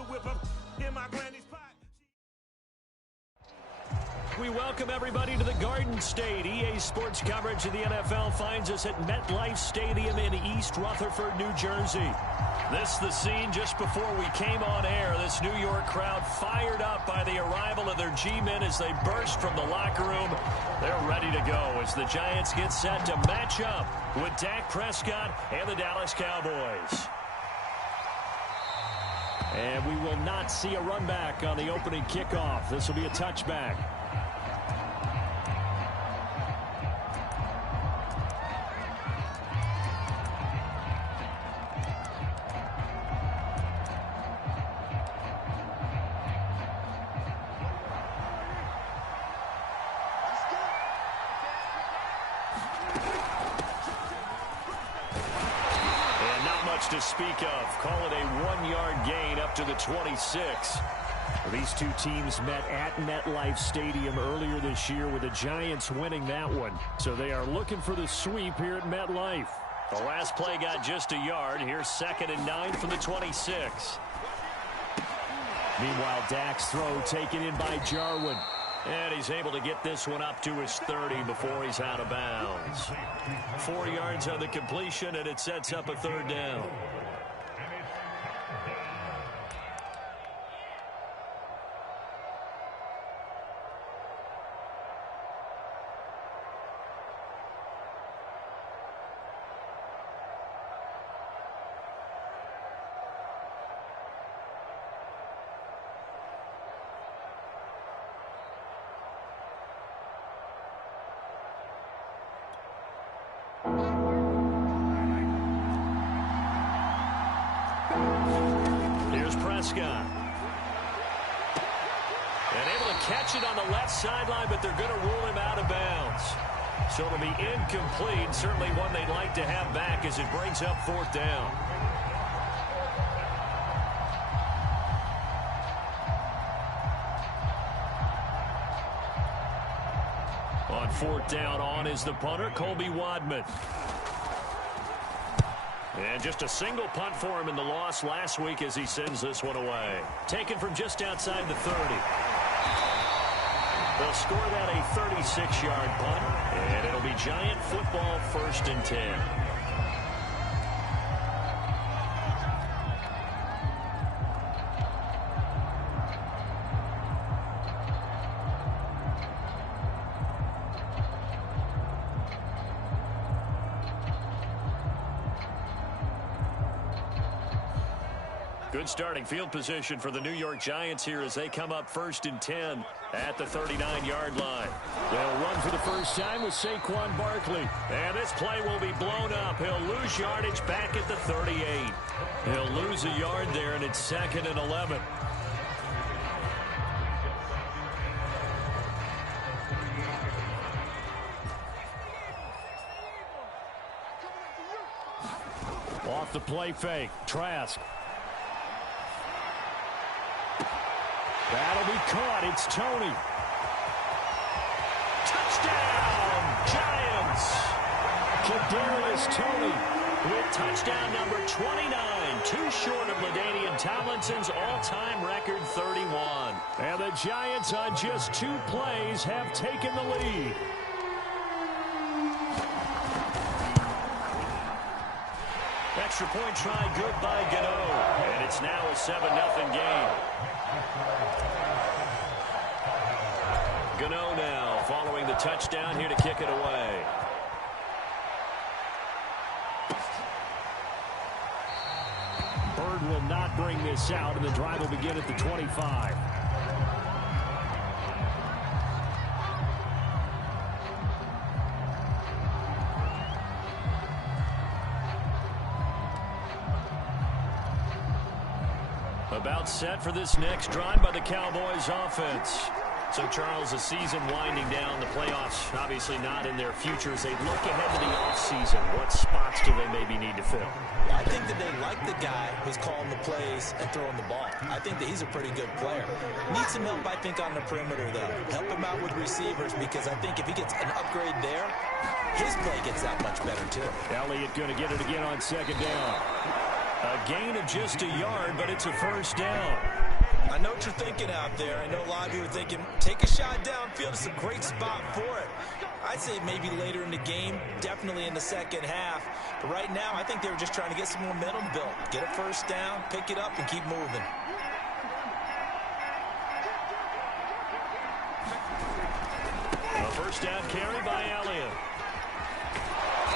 to whip up in my granny's pot. We welcome everybody to the Garden State. EA Sports coverage of the NFL finds us at MetLife Stadium in East Rutherford, New Jersey. This the scene just before we came on air. This New York crowd fired up by the arrival of their G-men as they burst from the locker room. They're ready to go as the Giants get set to match up with Dak Prescott and the Dallas Cowboys. And we will not see a run back on the opening kickoff. This will be a touchback. To speak of. Call it a 1-yard gain up to the 26. These two teams met at MetLife Stadium earlier this year with the Giants winning that one. So they are looking for the sweep here at MetLife. The last play got just a yard. Here's 2nd and 9 from the 26. Meanwhile, Dak's throw taken in by Jarwin. And he's able to get this one up to his 30 before he's out of bounds. 4 yards on the completion, and it sets up a 3rd down. Prescott. And able to catch it on the left sideline, but they're going to rule him out of bounds. So it'll be incomplete. Certainly one they'd like to have back as it brings up 4th down. On 4th down, on is the punter, Colby Wadman. And just a single punt for him in the loss last week as he sends this one away. Taken from just outside the 30. They'll score that a 36-yard punt, and it'll be Giant football 1st and 10. Good starting field position for the New York Giants here as they come up 1st and 10 at the 39-yard line. They'll run for the first time with Saquon Barkley. And this play will be blown up. He'll lose yardage back at the 38. He'll lose a yard there, and it's 2nd and 11. Off the play fake. Trask. That'll be caught. It's Tony. Touchdown, Giants. Kadarius Toney with touchdown number 29. Too short of LaDainian Tomlinson's all-time record 31. And the Giants on just 2 plays have taken the lead. Extra point try good by Gano. And it's now a 7-0 game. Gano now following the touchdown here to kick it away. Bird will not bring this out, and the drive will begin at the 25. About set for this next drive by the Cowboys offense. So, Charles, the season winding down, the playoffs obviously not in their futures. They look ahead to the offseason. What spots do they maybe need to fill? I think that they like the guy who's calling the plays and throwing the ball. I think that he's a pretty good player. Needs some help, I think, on the perimeter, though. Help him out with receivers, because I think if he gets an upgrade there, his play gets that much better, too. Elliott going to get it again on 2nd down. A gain of just a yard, but it's a first down. I know what you're thinking out there. I know a lot of you are thinking, take a shot downfield. It's a great spot for it. I'd say maybe later in the game, definitely in the second half. But right now, I think they were just trying to get some momentum built. Get a first down, pick it up, and keep moving. A first down carry by Elliott.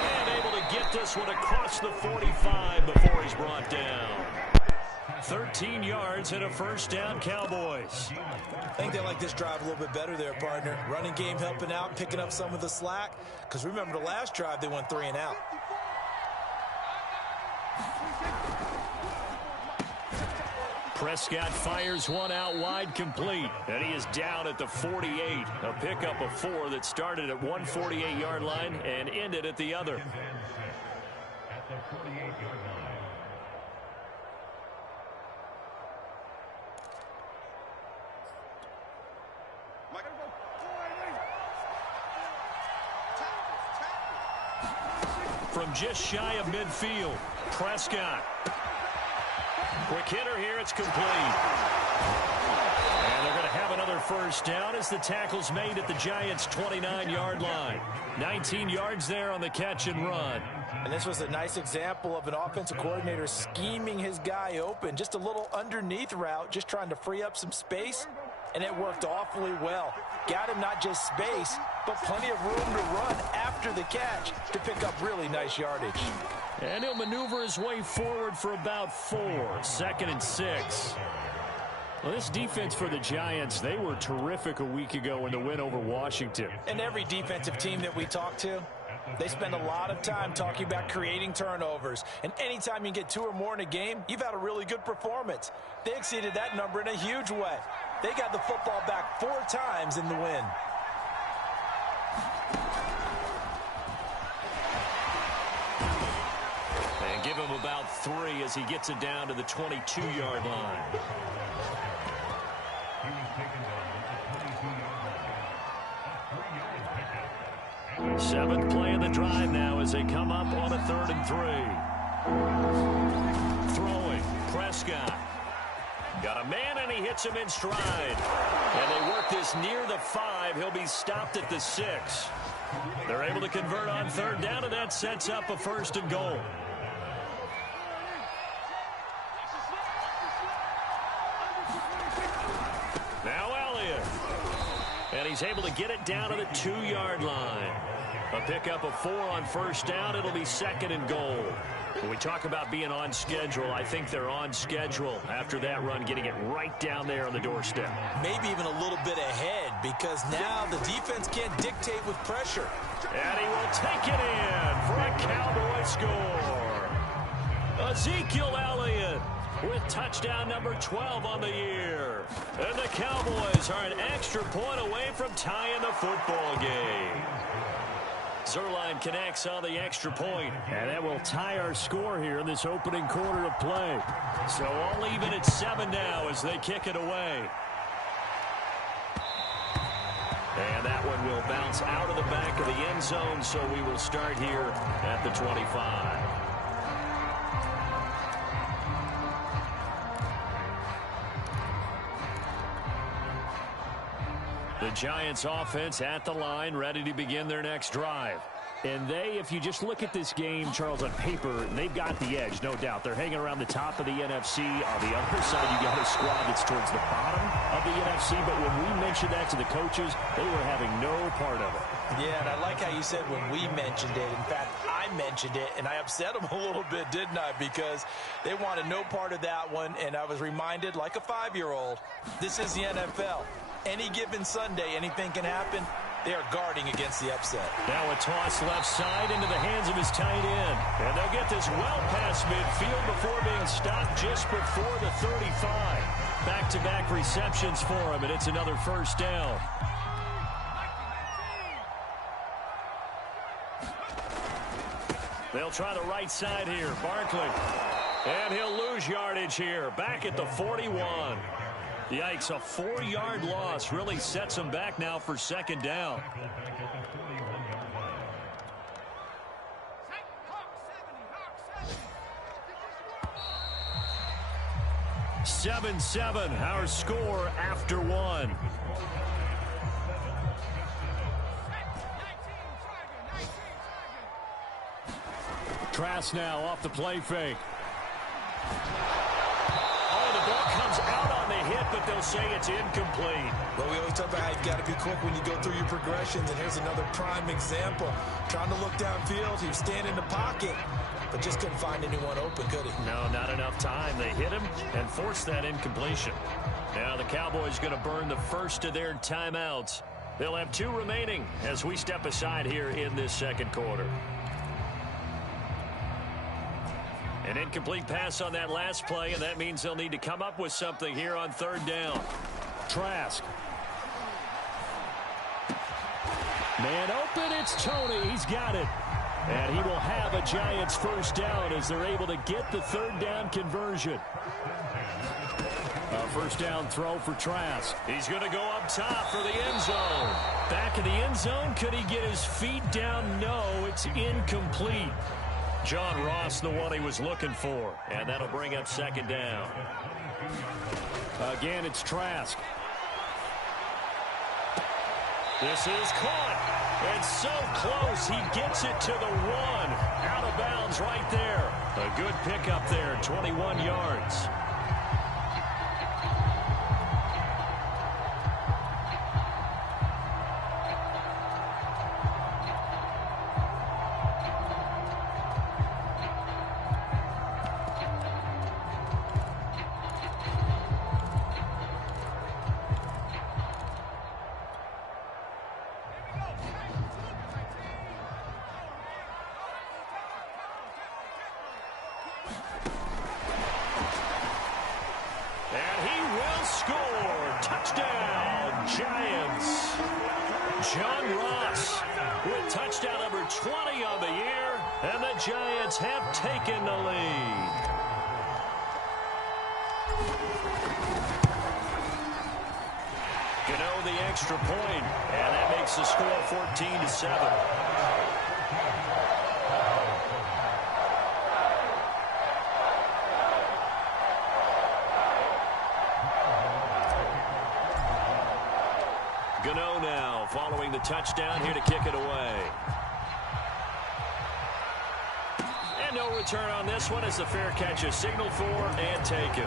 And able to get this one across the 45 before he's brought down. 13 yards and a first down, Cowboys. I think they like this drive a little bit better there, partner. Running game helping out, picking up some of the slack. Because remember the last drive, they went 3 and out. Prescott fires one out wide, complete. And he is down at the 48. A pickup of 4 that started at one 48-yard line and ended at the other. From just shy of midfield, Prescott. Quick hitter here, it's complete. And they're going to have another first down as the tackle's made at the Giants' 29-yard line. 19 yards there on the catch and run. And this was a nice example of an offensive coordinator scheming his guy open. Just a little underneath route, just trying to free up some space. And it worked awfully well. Got him not just space, but plenty of room to run after the catch to pick up really nice yardage. And he'll maneuver his way forward for about 4. 2nd and 6. Well, this defense for the Giants, they were terrific a week ago in the win over Washington. And every defensive team that we talk to, they spend a lot of time talking about creating turnovers. And anytime you get 2 or more in a game, you've had a really good performance. They exceeded that number in a huge way. They got the football back 4 times in the win. And give him about 3 as he gets it down to the 22-yard line. Seventh play of the drive now as they come up on a 3rd and 3. Throwing, Prescott. Got a man, and he hits him in stride. And they work this near the 5. He'll be stopped at the 6. They're able to convert on 3rd down, and that sets up a 1st and goal. Now Elliott. And he's able to get it down to the 2-yard line. A pickup of 4 on 1st down. It'll be 2nd and goal. When we talk about being on schedule, I think they're on schedule after that run, getting it right down there on the doorstep. Maybe even a little bit ahead, because now the defense can't dictate with pressure. And he will take it in for a Cowboy score. Ezekiel Elliott with touchdown number 12 on the year. And the Cowboys are an extra point away from tying the football game. Zerline connects on the extra point, and that will tie our score here in this opening quarter of play. So all even at 7 now as they kick it away. And that one will bounce out of the back of the end zone, so we will start here at the 25. The Giants offense at the line, ready to begin their next drive. And they, if you just look at this game, Charles, on paper, they've got the edge, no doubt. They're hanging around the top of the NFC. On the other side, you got a squad that's towards the bottom of the NFC. But when we mentioned that to the coaches, they were having no part of it. Yeah, and I like how you said when we mentioned it. In fact, I mentioned it, and I upset them a little bit, didn't I? Because they wanted no part of that one, and I was reminded, like a 5-year-old, this is the NFL. Any given Sunday, anything can happen. They are guarding against the upset. Now a toss left side into the hands of his tight end. And they'll get this well past midfield before being stopped just before the 35. Back-to-back receptions for him, and it's another first down. They'll try the right side here. Barkley. And he'll lose yardage here. Back at the 41. Yikes, a 4-yard loss really sets him back now for 2nd down. 7-7, our score after one. Trask now off the play fake. Oh, the ball comes out on the hit, but they'll say it's incomplete. Well, we always talk about how you got to be quick when you go through your progressions, and here's another prime example. Trying to look downfield, he was standing in the pocket, but just couldn't find anyone open, could he? No, not enough time. They hit him and forced that incompletion. Now the Cowboys going to burn the first of their timeouts. They'll have 2 remaining as we step aside here in this second quarter. An incomplete pass on that last play, and that means they'll need to come up with something here on third down. Trask. Man open, it's Tony. He's got it. And he will have a Giants first down as they're able to get the third down conversion. A first down throw for Trask. He's going to go up top for the end zone. Back in the end zone, could he get his feet down? No, it's incomplete. John Ross, the one he was looking for. And that'll bring up second down. Again, it's Trask. This is caught. And so close, he gets it to the 1. Out of bounds right there. A good pickup there, 21 yards. John Ross with touchdown number 20 on the year, and the Giants have taken the lead. Gano the extra point, and that makes the score 14-7. Gano now following the touchdown here to kick it away. And no return on this one as the fair catch is signaled for and taken.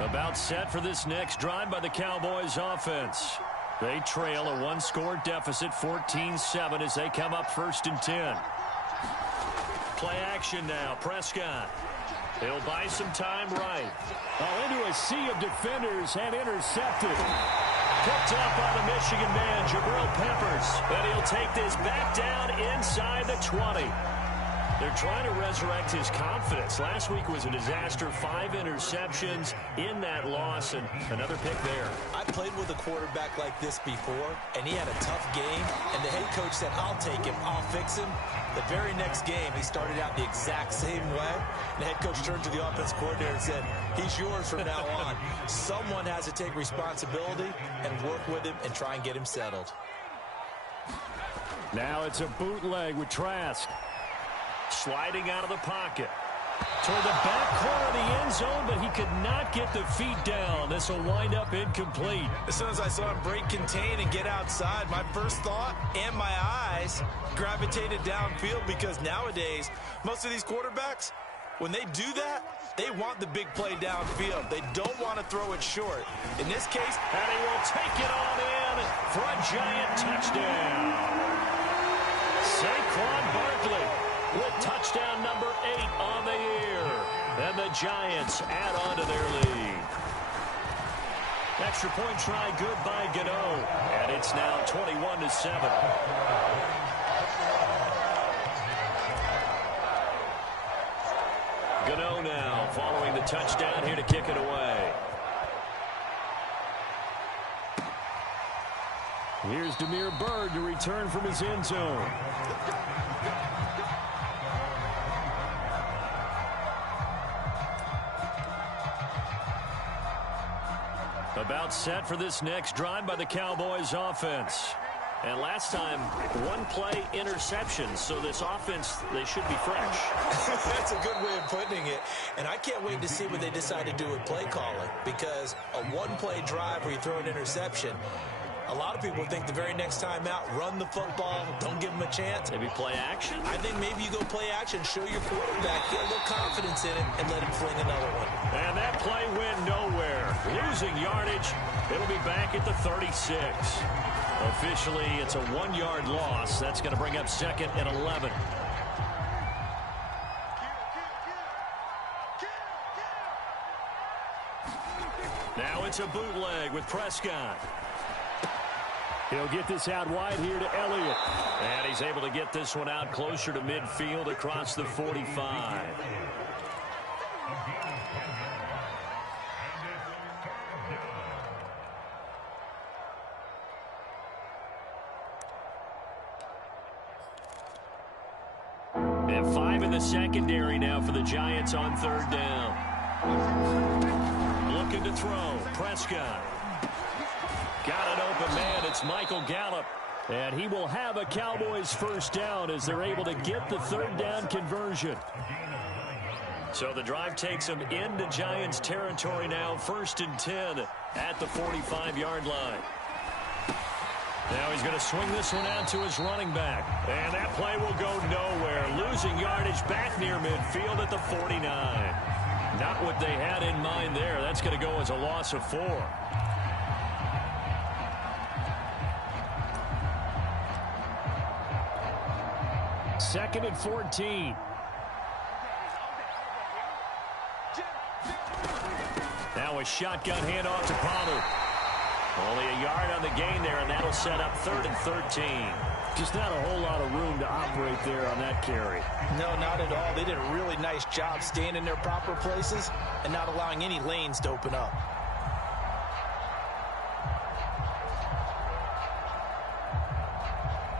About set for this next drive by the Cowboys offense. They trail a one-score deficit, 14-7, as they come up 1st and 10. Play action now. Prescott. He'll buy some time right. Into a sea of defenders and intercepted. Picked up by the Michigan man, Jabril Peppers. But he'll take this back down inside the 20. They're trying to resurrect his confidence. Last week was a disaster. 5 interceptions in that loss, and another pick there. I played with a quarterback like this before, and he had a tough game, and the head coach said, I'll take him, I'll fix him. The very next game, he started out the exact same way. The head coach turned to the offense coordinator and said, he's yours from now on. Someone has to take responsibility and work with him and try and get him settled. Now it's a bootleg with Trask. Sliding out of the pocket. Toward the back corner of the end zone, but he could not get the feet down. This will wind up incomplete. As soon as I saw him break contain and get outside, my first thought and my eyes gravitated downfield, because nowadays, most of these quarterbacks, when they do that, they want the big play downfield. They don't want to throw it short. In this case, and he will take it on in for a Giant touchdown. Saquon Barkley with touchdown number 8 on the year. And the Giants add on to their lead. Extra point try good by Gano. And it's now 21-7. Gano now following the touchdown here to kick it away. Here's Damiere Byrd to return from his end zone. About set for this next drive by the Cowboys offense. And last time, one play interception. So this offense, they should be fresh. That's a good way of putting it. And I can't wait to see what they decide to do with play calling, because a one-play drive where you throw an interception, a lot of people think the very next time out, run the football, don't give them a chance. Maybe play action? I think maybe you go play action, show your quarterback, get a little confidence in it, and let him fling another one. And that play went nowhere. Losing yardage. It'll be back at the 36. Officially, it's a 1-yard loss. That's going to bring up 2nd and 11. Now it's a bootleg with Prescott. He'll get this out wide here to Elliott. And he's able to get this one out closer to midfield across the 45. And 5 in the secondary now for the Giants on 3rd down. Looking to throw. Prescott. Got an open man. It's Michael Gallup. And he will have a Cowboys first down as they're able to get the 3rd down conversion. So the drive takes them into Giants territory now. 1st and 10 at the 45-yard line. Now he's going to swing this one out to his running back. And that play will go nowhere. Losing yardage back near midfield at the 49. Not what they had in mind there. That's going to go as a loss of 4. Second and 14. Now a shotgun handoff to Pollard. Only a yard on the gain there, and that'll set up 3rd and 13. Just not a whole lot of room to operate there on that carry. No, not at all. They did a really nice job staying in their proper places and not allowing any lanes to open up.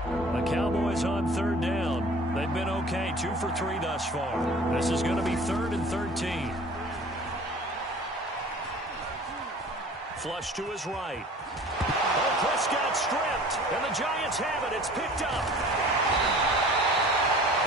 The Cowboys on 3rd down. They've been okay, 2 for 3 thus far. This is going to be 3rd and 13. Flush to his right. Oh, Prescott stripped, and the Giants have it. It's picked up.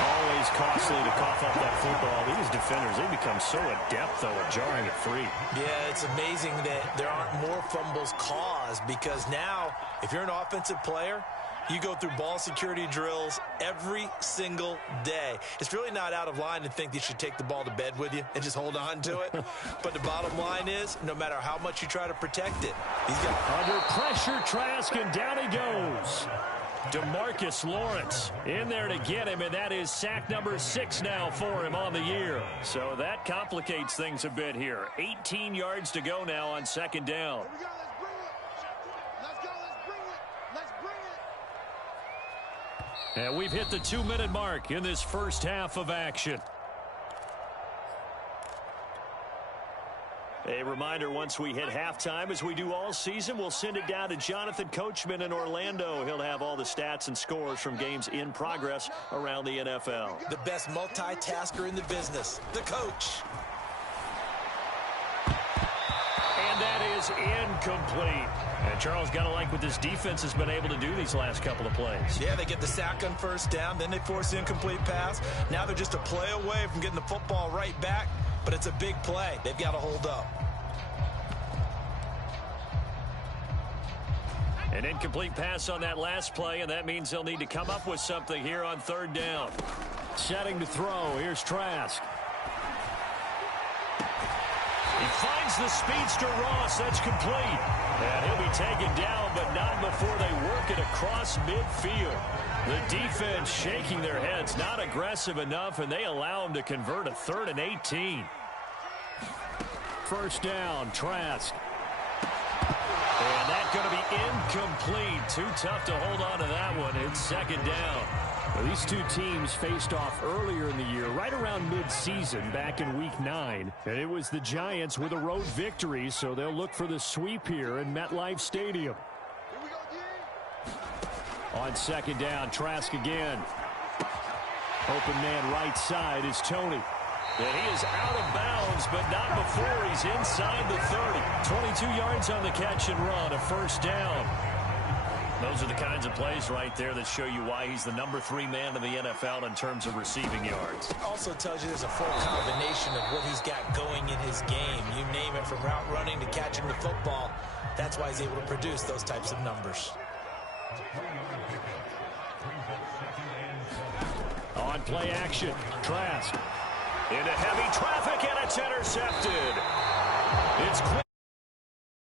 Always costly to cough up that football. These defenders, they become so adept, though, at jarring it free. Yeah, it's amazing that there aren't more fumbles caused, because now, if you're an offensive player, you go through ball security drills every single day. It's really not out of line to think you should take the ball to bed with you and just hold on to it. But the bottom line is, no matter how much you try to protect it, he's got... Under pressure, Trask, and down he goes. DeMarcus Lawrence in there to get him, and that is sack number 6 now for him on the year. So that complicates things a bit here. 18 yards to go now on 2nd down. And we've hit the 2-minute mark in this first half of action. A reminder, once we hit halftime, as we do all season, we'll send it down to Jonathan Coachman in Orlando. He'll have all the stats and scores from games in progress around the NFL. The best multitasker in the business, the coach. And that is incomplete. And Charles, got to like what this defense has been able to do these last couple of plays. Yeah, they get the sack on 1st down, then they force the incomplete pass. Now they're just a play away from getting the football right back, but it's a big play. They've got to hold up. An incomplete pass on that last play, and that means they'll need to come up with something here on 3rd down. Setting to throw. Here's Trask. He finds the speedster Ross. That's complete. And he'll be taken down, but not before they work it across midfield. The defense shaking their heads, not aggressive enough, and they allow him to convert a 3rd and 18. 1st down, Trask. And that's going to be incomplete. Too tough to hold on to that one. It's 2nd down. Well, these two teams faced off earlier in the year, right around mid-season, back in Week 9. And it was the Giants with a road victory, so they'll look for the sweep here in MetLife Stadium. On 2nd down, Trask again. Open man right side is Tony. And he is out of bounds, but not before he's inside the 30. 22 yards on the catch and run, a 1st down. Those are the kinds of plays right there that show you why he's the #3 man in the NFL in terms of receiving yards. Also tells you there's a full combination of what he's got going in his game. You name it, from route running to catching the football. That's why he's able to produce those types of numbers. On play action, Trask into heavy traffic, and it's intercepted. It's quick.